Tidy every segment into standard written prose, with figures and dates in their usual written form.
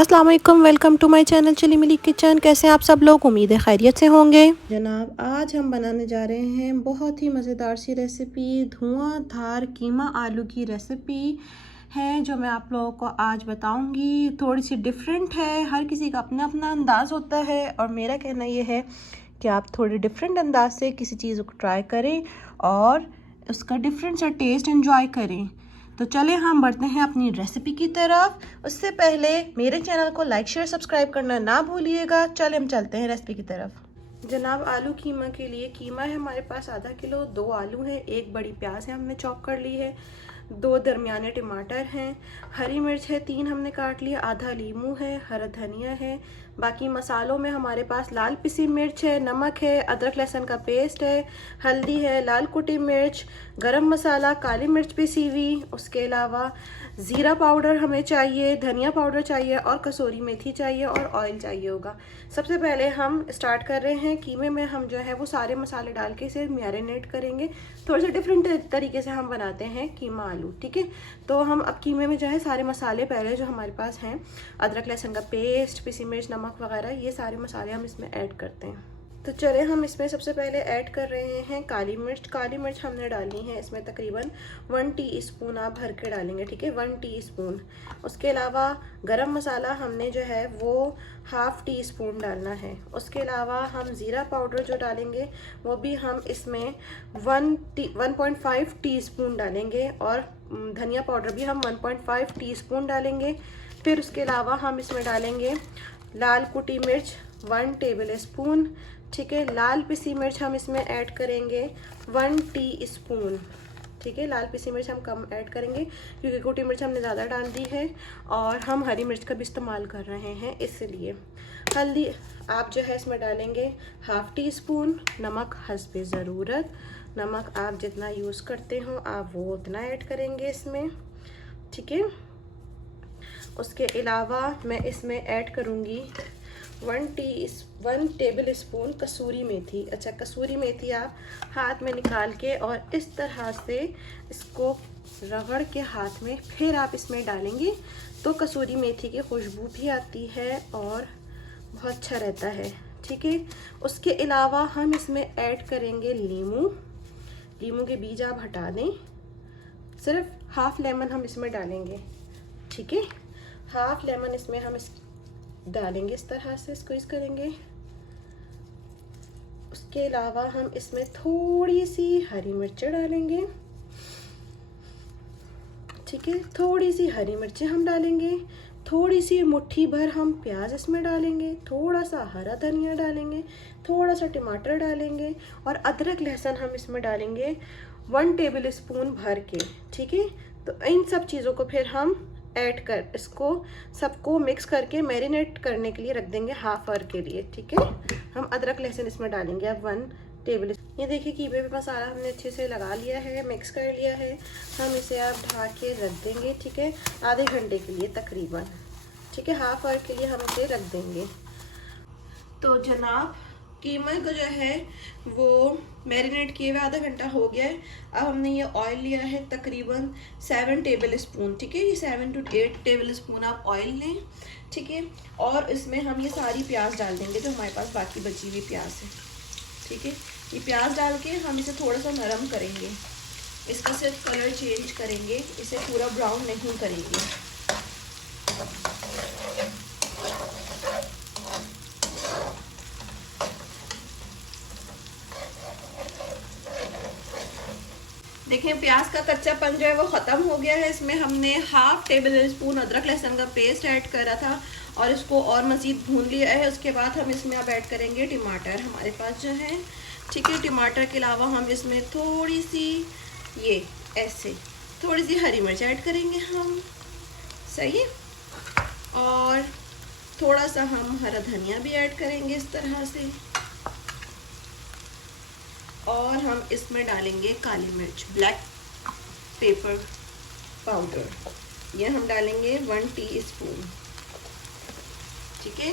अस्सलाम वालेकुम, welcome to my channel chili mili kitchen. कैसे हैं आप सब लोग? उम्मीद है खैरियत से होंगे। जनाब, आज हम बनाने जा रहे हैं बहुत ही मज़ेदार सी रेसिपी, धुआंधार कीमा आलू की रेसिपी है जो मैं आप लोगों को आज बताऊंगी। थोड़ी सी डिफरेंट है, हर किसी का अपना अपना अंदाज़ होता है और मेरा कहना ये है कि आप थोड़े डिफरेंट अंदाज से किसी चीज़ को ट्राई करें और उसका डिफरेंट सा टेस्ट एंजॉय करें। तो चले हम बढ़ते हैं अपनी रेसिपी की तरफ। उससे पहले मेरे चैनल को लाइक शेयर सब्सक्राइब करना ना भूलिएगा। चले हम चलते हैं रेसिपी की तरफ। जनाब, आलू कीमा के लिए कीमा है हमारे पास आधा किलो, 2 आलू है, 1 बड़ी प्याज है हमने चॉप कर ली है, 2 दरमियाने टमाटर हैं, हरी मिर्च है 3 हमने काट लिया, आधा लीमू है, हरा धनिया है। बाकी मसालों में हमारे पास लाल पिसी मिर्च है, नमक है, अदरक लहसुन का पेस्ट है, हल्दी है, लाल कुटी मिर्च, गरम मसाला, काली मिर्च पिसी हुई, उसके अलावा ज़ीरा पाउडर हमें चाहिए, धनिया पाउडर चाहिए और कसूरी मेथी चाहिए और ऑयल चाहिए होगा। सबसे पहले हम स्टार्ट कर रहे हैं। कीमे में हम जो है वो सारे मसाले डाल के इसे मैरिनेट करेंगे। थोड़ा सा डिफरेंट तरीके से हम बनाते हैं कीमा आलू, ठीक है। तो हम अब कीमे में जो है सारे मसाले पहले जो हमारे पास हैं, अदरक लहसुन का पेस्ट, पिसी मिर्च, नमक वगैरह, ये सारे मसाले हम इसमें ऐड करते हैं। तो चले हम इसमें सबसे पहले ऐड कर रहे हैं काली मिर्च। काली मिर्च हमने डालनी है इसमें तकरीबन 1 टीस्पून आप भर के डालेंगे, ठीक है, 1 टीस्पून। उसके अलावा गरम मसाला हमने जो है वो ½ टीस्पून डालना है। उसके अलावा हम ज़ीरा पाउडर जो डालेंगे वो भी हम इसमें 1.5 टीस्पून डालेंगे और धनिया पाउडर भी हम 1.5 टीस्पून डालेंगे। फिर उसके अलावा हम इसमें डालेंगे लाल कुटी मिर्च 1 टेबल स्पून, ठीक है। लाल पिसी मिर्च हम इसमें ऐड करेंगे 1 टीस्पून, ठीक है। लाल पिसी मिर्च हम कम ऐड करेंगे क्योंकि कुटी मिर्च हमने ज़्यादा डाल दी है और हम हरी मिर्च का भी इस्तेमाल कर रहे हैं इसलिए। हल्दी आप जो है इसमें डालेंगे ½ टीस्पून। नमक हस्बे ज़रूरत, नमक आप जितना यूज़ करते हो आप वो उतना ऐड करेंगे इसमें, ठीक है। उसके अलावा मैं इसमें ऐड करूँगी 1 टेबल स्पून कसूरी मेथी। अच्छा, कसूरी मेथी आप हाथ में निकाल के और इस तरह से इसको रगड़ के हाथ में फिर आप इसमें डालेंगे तो कसूरी मेथी की खुशबू भी आती है और बहुत अच्छा रहता है, ठीक है। उसके अलावा हम इसमें ऐड करेंगे लीमू। लीमू के बीज आप हटा दें, सिर्फ ½ लेमन हम इसमें डालेंगे, ठीक है। ½ लेमन इसमें हम डालेंगे, इस तरह से स्क्वीज करेंगे। उसके अलावा हम इसमें थोड़ी सी हरी मिर्चें डालेंगे, ठीक है, थोड़ी सी हरी मिर्चें हम डालेंगे। थोड़ी सी मुट्ठी भर हम प्याज इसमें डालेंगे, थोड़ा सा हरा धनिया डालेंगे, थोड़ा सा टमाटर डालेंगे और अदरक लहसुन हम इसमें डालेंगे 1 टेबल स्पून भर के, ठीक है। तो इन सब चीज़ों को फिर हम ऐड कर इसको सबको मिक्स करके मैरिनेट करने के लिए रख देंगे ½ आवर के लिए, ठीक है। हम अदरक लहसुन इसमें डालेंगे अब 1 टेबल। ये देखिए कीमे पे मसाला हमने अच्छे से लगा लिया है, मिक्स कर लिया है। हम इसे अब ढका के रख देंगे, ठीक है, आधे घंटे के लिए तकरीबन, ठीक है। ½ आवर के लिए हम इसे रख देंगे। तो जनाब, कीमा को जो है वो मैरिनेट किए हुए आधा घंटा हो गया है। अब हमने ये ऑयल लिया है तकरीबन 7 टेबल स्पून, ठीक है। ये 7 to 8 टेबल स्पून आप ऑयल लें, ठीक है। और इसमें हम ये सारी प्याज डाल देंगे जो हमारे पास बाकी बची हुई प्याज है, ठीक है। ये प्याज डाल के हम इसे थोड़ा सा नरम करेंगे, इसका सिर्फ कलर चेंज करेंगे, इसे पूरा ब्राउन नहीं करेंगे। देखें प्याज का कच्चापन जो है वो ख़त्म हो गया है। इसमें हमने ½ टेबल स्पून अदरक लहसुन का पेस्ट ऐड करा था और इसको और मज़ीद भून लिया है। उसके बाद हम इसमें अब ऐड करेंगे टमाटर हमारे पास जो है, ठीक है। टमाटर के अलावा हम इसमें थोड़ी सी ये ऐसे थोड़ी सी हरी मिर्च ऐड करेंगे हम, सही है। और थोड़ा सा हम हरा धनिया भी ऐड करेंगे इस तरह से और हम इसमें डालेंगे काली मिर्च, ब्लैक पेपर पाउडर, ये हम डालेंगे 1 टीस्पून, ठीक है।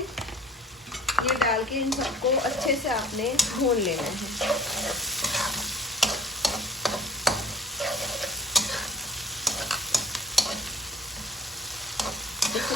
ये डाल के इन सबको अच्छे से आपने भून लेना है। देखो